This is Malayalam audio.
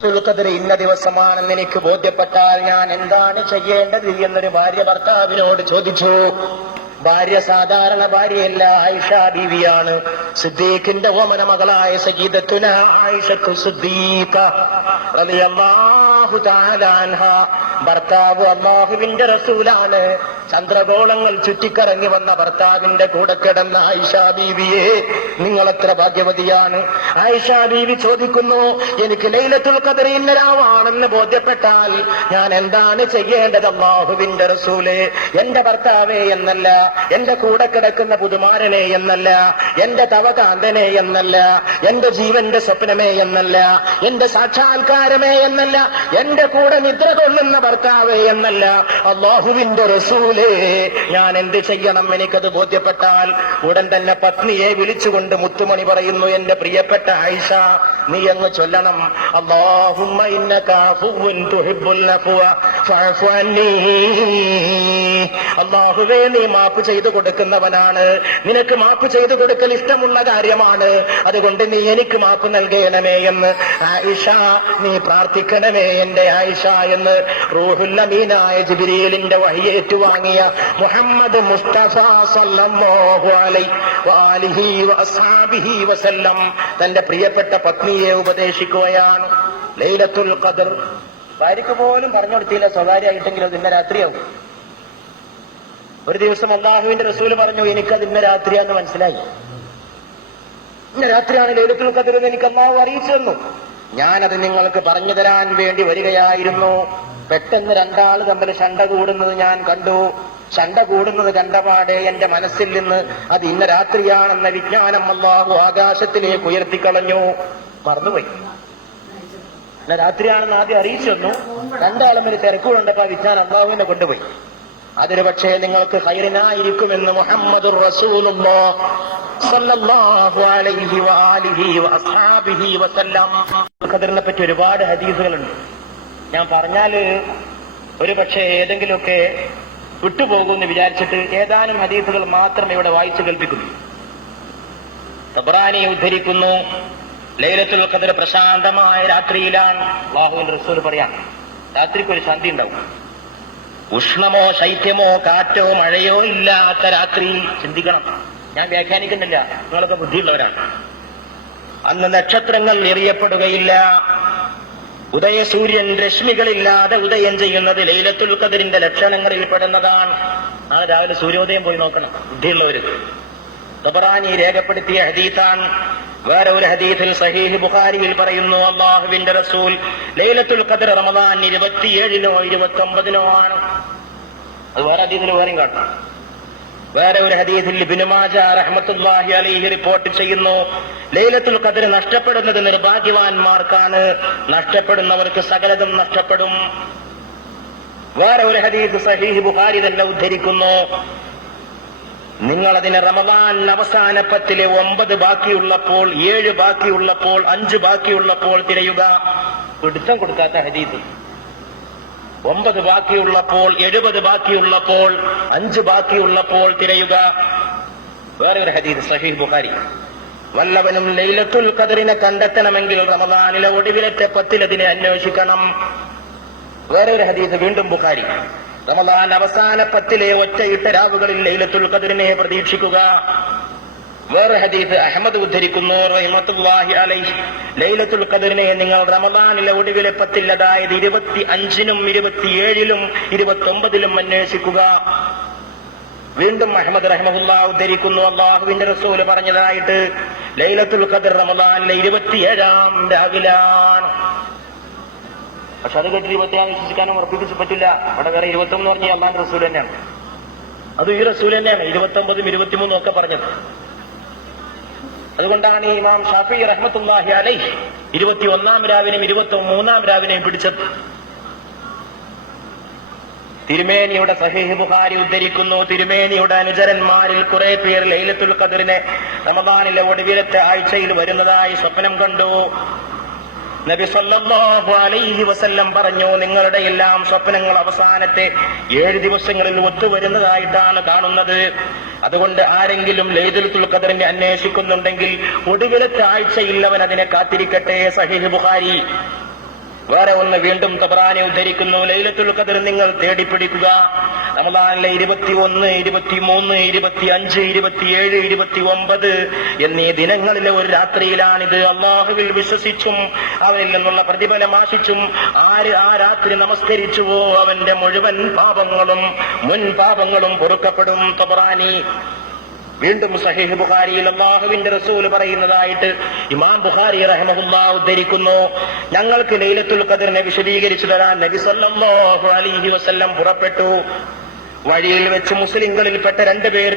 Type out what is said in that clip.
ഖദർ ഇന്ന ദിവസമാണെന്ന് എനിക്ക് ബോധ്യപ്പെട്ടാൽ ഞാൻ എന്താണ് ചെയ്യേണ്ടത് എന്നൊരു ഭാര്യ ഭർത്താവിനോട് ചോദിച്ചു. ഭാര്യ സാധാരണ ഭാര്യയല്ല, ആയിഷ ബീവിയാണ്. സിദ്ദീഖിന്റെ ഓമന മകളായ സയ്യിദത്തുന ആയിഷത്തു സിദ്ദീഖ റളിയല്ലാഹു തആല അൻഹ. ഭർത്താവ് അല്ലാഹുവിന്റെ റസൂലാണ്. ചന്ദ്രഗോളങ്ങൾ ചുറ്റിക്കറങ്ങി വന്ന ഭർത്താവിന്റെ കൂടെ കിടന്ന ആയിഷ ബീവിയെ നിങ്ങൾ എത്ര ഭാഗ്യവതിയാണ്. ആയിഷ ബീവി ചോദിക്കുന്നു, എനിക്ക് ലൈലത്തുൽ ഖദർ ഇന്ന രാവാണെന്ന് ബോധ്യപ്പെട്ടാൽ ഞാൻ എന്താണ് ചെയ്യേണ്ടത് അല്ലാഹുവിന്റെ റസൂലേ? എന്റെ ഭർത്താവേ എന്നല്ല, എന്റെ കൂടെ കിടക്കുന്ന പുതുമാരനെ എന്നല്ല, എന്റെ തവകാന്തനെ എന്നല്ല, എന്റെ ജീവന്റെ സ്വപ്നമേ എന്നല്ല, എന്റെ സാക്ഷാത്കാരമേ എന്നല്ല, എന്റെ കൂടെ നിദ്ര കൊള്ളുന്ന ഭർത്താവേ എന്നല്ല, അല്ലാഹുവിന്റെ റസൂലേ ഞാൻ എന്ത് ചെയ്യണം? എനിക്കത് ബോധ്യപ്പെട്ടാൽ ഉടൻ തന്നെ പത്നിയെ വിളിച്ചുകൊണ്ട് മുത്തുമണി പറയുന്നു, എന്റെ പ്രിയപ്പെട്ട ആയിഷ, നീ അങ്ങ് ചൊല്ലണം, അല്ലാഹുമ്മ ഇന്നക അഫുവ്വുൻ തുഹിബ്ബുൽ അഫ്വ ഫഅഫു അന്നീ. അല്ലാഹുവേ, നീ മാപ്പ് ചെയ്തു കൊടുക്കുന്നവനാണ്, നിനക്ക് മാപ്പ് ചെയ്തു കൊടുക്കൽ ഇഷ്ടമുള്ള കാര്യമാണ്, അതുകൊണ്ട് നീ എനിക്ക് മാപ്പ് നൽകണമേ എന്ന് ആയിഷ നീ പ്രാർത്ഥിക്കണമേ എന്റെ ആയിഷ എന്ന് റൂഹുൽ അമീനായ ജിബ്രീലിന്റെ വഹി ഏറ്റുവാങ്ങിയ മുഹമ്മദ് മുസ്തഫ സല്ലല്ലാഹു അലൈഹി വആലിഹി വഅസ്ഹാബിഹി വസല്ലം തന്റെ പ്രിയപ്പെട്ട പത്നിയെ ഉപദേശിക്കുകയാണ്. ലൈലത്തുൽ ഖദർ ഭാര്യയ്ക്ക് പോലും പറഞ്ഞു കൊടുത്തില്ല, സ്വകാര്യമായിട്ടെങ്കിലും അത് ഇന്ന രാത്രിയാവും. ഒരു ദിവസം അല്ലാഹുവിന്റെ റസൂല് പറഞ്ഞു, എനിക്കത് ഇന്ന രാത്രിയാന്ന് മനസ്സിലായി, ഇന്ന രാത്രിയാണ് ലൈലത്തുൽ ഖദർ എന്ന് എനിക്ക് അല്ലാഹു അറിയിച്ചു തന്നു. ഞാനത് നിങ്ങൾക്ക് പറഞ്ഞു തരാൻ വേണ്ടി വരികയായിരുന്നു. പെട്ടെന്ന് രണ്ടാൾ തമ്മിൽ ശണ്ട കൂടുന്നത് ഞാൻ കണ്ടു. ശണ്ട കൂടുന്നത് കണ്ടപാടെ എന്റെ മനസ്സിൽ നിന്ന് അത് ഇന്ന രാത്രിയാണെന്ന വിജ്ഞാനം അല്ലാഹു ആകാശത്തിലേക്ക് ഉയർത്തിക്കളഞ്ഞു. മറന്നുപോയി. ഇന്ന രാത്രിയാണെന്ന് ആദ്യം അറിയിച്ചു തന്നു. രണ്ടാളും ഒരു തിരക്കുകൊണ്ടപ്പോ ആ വിജ്ഞാനം അല്ലാഹുവിനെ കൊണ്ടുപോയി. അതൊരു പക്ഷേ നിങ്ങൾക്ക് ഖൈറിനായിരിക്കുമെന്ന് മുഹമ്മദുർ റസൂലുള്ളാഹ് സ്വല്ലല്ലാഹു അലൈഹി വആലിഹി വഅസ്ഹാബിഹി വസല്ലം. ഖദറിനെ പറ്റി ഒരുപാട് ഹദീസുകളുണ്ട്. ഞാൻ പറഞ്ഞാല് ഒരു പക്ഷേ ഏതെങ്കിലുമൊക്കെ വിട്ടുപോകുമെന്ന് വിചാരിച്ചിട്ട് ഏതാനും ഹദീസുകൾ മാത്രം ഇവിടെ വായിച്ചു കേൾപ്പിക്കുന്നു. തബ്റാനി ഉദ്ധരിക്കുന്നു, ലൈലത്തുൽ ഖദർ പ്രശാന്തമായ രാത്രിയിലാണ്. അല്ലാഹുവിന്റെ റസൂൽ പറയാം, രാത്രിക്കൊരു ശാന്തി ഉണ്ടാവും. ഉഷ്ണമോ ശൈത്യമോ കാറ്റോ മഴയോ ഇല്ലാത്ത രാത്രി. ചിന്തിക്കണം, ഞാൻ വ്യാഖ്യാനിക്കുന്നില്ല, നിങ്ങളൊക്കെ ബുദ്ധിയുള്ളവരാണ്. അന്ന് നക്ഷത്രങ്ങൾ എറിയപ്പെടുകയില്ല. ഉദയസൂര്യൻ രശ്മികളില്ലാതെ ഉദയം ചെയ്യുന്നത് ലൈലത്തുൽ ഖദറിന്റെ ലക്ഷണങ്ങളിൽ പെടുന്നതാണ്. നാളെ രാവിലെ സൂര്യോദയം പോയി നോക്കണം, ബുദ്ധിയുള്ളവര്. തബറാനി രേഖപ്പെടുത്തിയ ഹദീസാണ്. വേറെ ഒരു ഹദീസിൽ സഹീഹ് ബുഖാരിയിൽ പറയുന്നു, അല്ലാഹുവിന്റെ റസൂൽ ലൈലത്തുൽ ഖദർ റമദാൻ 27-നോ 29-നോ ആണ്. അത് വേറെ ഹദീസിൽ വേറെയും കാണും. വേറെ ഒരു ഹദീസിൽ ഇബ്നു മാജ റഹ്മത്തുള്ളാഹി അലൈഹി റിപ്പോർട്ട് ചെയ്യുന്നു, ലൈലത്തുൽ ഖദർ നഷ്ടപ്പെടുന്നത് നിർഭാഗ്യവാന്മാർക്കാണ്, നഷ്ടപ്പെടുന്നവർക്ക് സകലതും നഷ്ടപ്പെടും. വേറെ ഒരു ഹദീസ് സഹീഹ് ബുഖാരി തന്നെ ഉദ്ധരിക്കുന്നു, നിങ്ങളതിനെ റമദാൻ അവസാന 10-ലെ 9 ബാക്കിയുള്ളപ്പോൾ, 7 ബാക്കിയുള്ളപ്പോൾ, 5 ബാക്കിയുള്ളപ്പോൾ തിരയുക. പിടുത്തം കൊടുക്കാത്ത ഹദീസ്. 9 ബാക്കിയുള്ളപ്പോൾ, 70 ബാക്കിയുള്ളപ്പോൾ, 5 ബാക്കിയുള്ളപ്പോൾ തിരയുക. വേറെ ഒരു ഹദീസ് സഹീഹ് ബുഖാരി, വല്ലവനും ലൈലത്തുൽ ഖദറിനെ കണ്ടെത്തണമെങ്കിൽ റമദാനിലെ ഒടുവിലത്തെ 10 അതിനെ അന്വേഷിക്കണം. വേറെ ഒരു ഹദീസ് വീണ്ടും ബുഖാരി, റമദാൻ അവസാന 10-ലെ ഒറ്റയിട്ട രാവുകളിൽ ലൈലത്തുൽ ഖദറിനെ പ്രതീക്ഷിക്കുക. വേറെ ഹദീസ് അഹ്മദ് ഉദ്ധരിക്കുന്നു, റഹ്മത്തുള്ളാഹി അലൈഹി, ലൈലത്തുൽ ഖദറിനെ നിങ്ങൾ റമദാനിലെ ഒടുവിലെ 10-ൽ, അതായത് 25-നും 27-ലും 29-ലും അന്വേഷിക്കുക. വീണ്ടും അഹ്മദ് റഹ്മത്തുള്ളാഹി ഉദ്ധരിക്കുന്നു, അല്ലാഹുവിന്റെ റസൂൽ പറഞ്ഞതായിട്ട്, ലൈലത്തുൽ ഖദർ റമദാനിലെ 27-ാം രാവിലാണ്. പക്ഷെ അത് കേട്ട് 27 വിശ്വസിക്കാനും ഉറപ്പിച്ച് പറ്റില്ല. അവിടെ വേറെ 21 എന്ന് പറഞ്ഞാൽ അല്ലാഹുവിന്റെ റസൂൽ തന്നെയാണ്. അത് ഈ റസൂൽ തന്നെയാണ് 29-ഉം 23-ഉം ഒക്കെ പറഞ്ഞത്. അതുകൊണ്ടാണ് ഈ ഇമാം ഷാഫിഈ റഹ്മത്തുള്ളാഹി അലൈഹി 21-ാം രാവിനെയും 23-ാം രാവിനെയും പിടിച്ചത്. തിരുമേനിയുടെ സഹീഹ് ബുഖാരി ഉദ്ധരിക്കുന്നു, തിരുമേനിയുടെ അനുചരന്മാരിൽ കുറെ പേർ ലൈലത്തുൽ ഖദറിനെ റമദാനിലെ ഒടുവിലത്തെ ആഴ്ചയിൽ വരുന്നതായി സ്വപ്നം കണ്ടു. നബി സല്ലല്ലാഹു അലൈഹി വസല്ലം പറഞ്ഞു, നിങ്ങളുടെ എല്ലാം സ്വപ്നങ്ങൾ അവസാനത്തെ 7 ദിവസങ്ങളിൽ ഒത്തുവരുന്നതായിട്ടാണ് കാണുന്നത്. അതുകൊണ്ട് ആരെങ്കിലും ലൈലത്തുൽ ഖദറിനെ അന്വേഷിക്കുന്നുണ്ടെങ്കിൽ ഒടുവിലത്തെ ആഴ്ചയിൽ അവൻ അതിനെ കാത്തിരിക്കട്ടെ. സഹീഹ് ബുഖാരി. വേറെ ഒന്ന് വീണ്ടും തബറാനി ഉദ്ധരിക്കുന്നു, ലൈലത്തുൽ ഖദർ നിങ്ങൾ തേടിപ്പിടിക്കുക. റമദാനിലെ 21, 23, 25, 27, 29 എന്നീ ദിനങ്ങളിലെ ഒരു രാത്രിയിലാണിത്. അള്ളാഹുവിൽ വിശ്വസിച്ചും അവനിൽ നിന്നുള്ള പ്രതിഫലം ആശിച്ചും ആര് ആ രാത്രി നമസ്കരിച്ചുവോ അവന്റെ മുഴുവൻ പാപങ്ങളും മുൻ പാപങ്ങളും പൊറുക്കപ്പെടും. തബറാനി. വീണ്ടും സഹീഹ് ബുഖാരിയിൽ അല്ലാഹുവിന്റെ റസൂൽ പറയുന്നതായിട്ട് ഇമാം ബുഖാരി റഹിമഹുല്ലാഹ് ഉദ്ധരിക്കുന്നു, ഞങ്ങൾക്ക് ലൈലത്തുൽ ഖദറിനെ വിശദീകരിച്ചു തരാൻ നബി സല്ലല്ലാഹു അലൈഹി വസല്ലം പുറപ്പെട്ടു. വഴിയിൽ വെച്ച് മുസ്ലിങ്ങളിൽപ്പെട്ട 2 പേർ